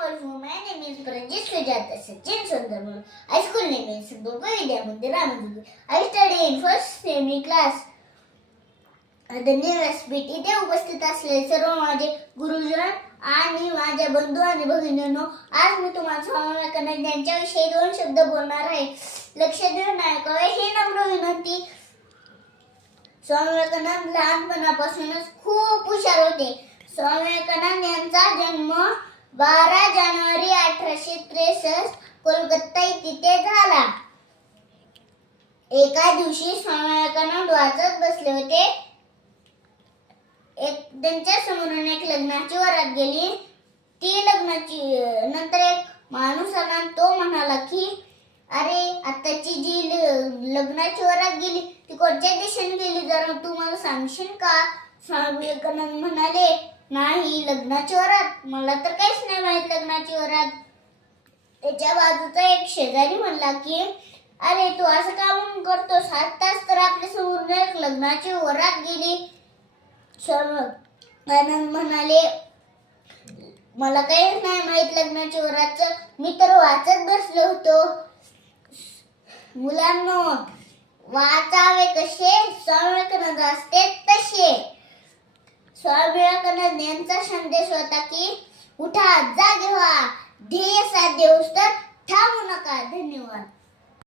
also. My name is Pranjit Sujata Sachin Sundarman. I school name is Baba Vidya Mandir Ramaduri. I study in first semi class. आदरणीय व्यासपीठ इथे उपस्थित असलेले सर्व माझे गुरुजन आणि माझ्या बंधू आणि भगिनींनो, आज मी तुम्हाला स्वामी विवेकानंद यांच्याविषयी 2 शब्द बोलणार आहे. लक्ष देऊन ऐकावे ही नम्र विनंती. स्वामी विवेकानंद लहानपणापासूनच खूप हुशार होते. स्वामी विवेकानंद यांचा जन्म 12 जानेवारी 1863 कोलकाता येथे झाला. एका दिवशी स्वामी विवेकानंद वाचत बसले होते. त्यांच्या समोरून एक लग्नाची वरात गेली. ती लग्नाची नंतर एक माणूस आला. तो म्हणाला की अरे, आताची जी लग्नाची वरात गेली ती कोणत्या देशाने गेली, जरा तू मला सांगशील का? स्वामी विवेकानंद म्हणाले, नाही, लग्नाची वरात मला तर काहीच नाही माहित लग्नाची वरात. त्याच्या बाजूचा एक शेजारी म्हणला की अरे, तू असं का म्हणून करतोस? 7 तास तर आपल्या समोरून एक लग्नाची वरात गेली. स्वामी विवेकानंद म्हणाले, मला काहीच नाही माहित लग्नाची वरातचं, मी तर वाचत बसलो होतो. मुलांनो, वाचावे कसे? स्वामी विवेकानंद असते तसे. स्वामी विवेकानंद यांचा संदेश होता की उठा, जागे व्हा, ध्येय साध्य होईस्तोवर थांबू नका. धन्यवाद.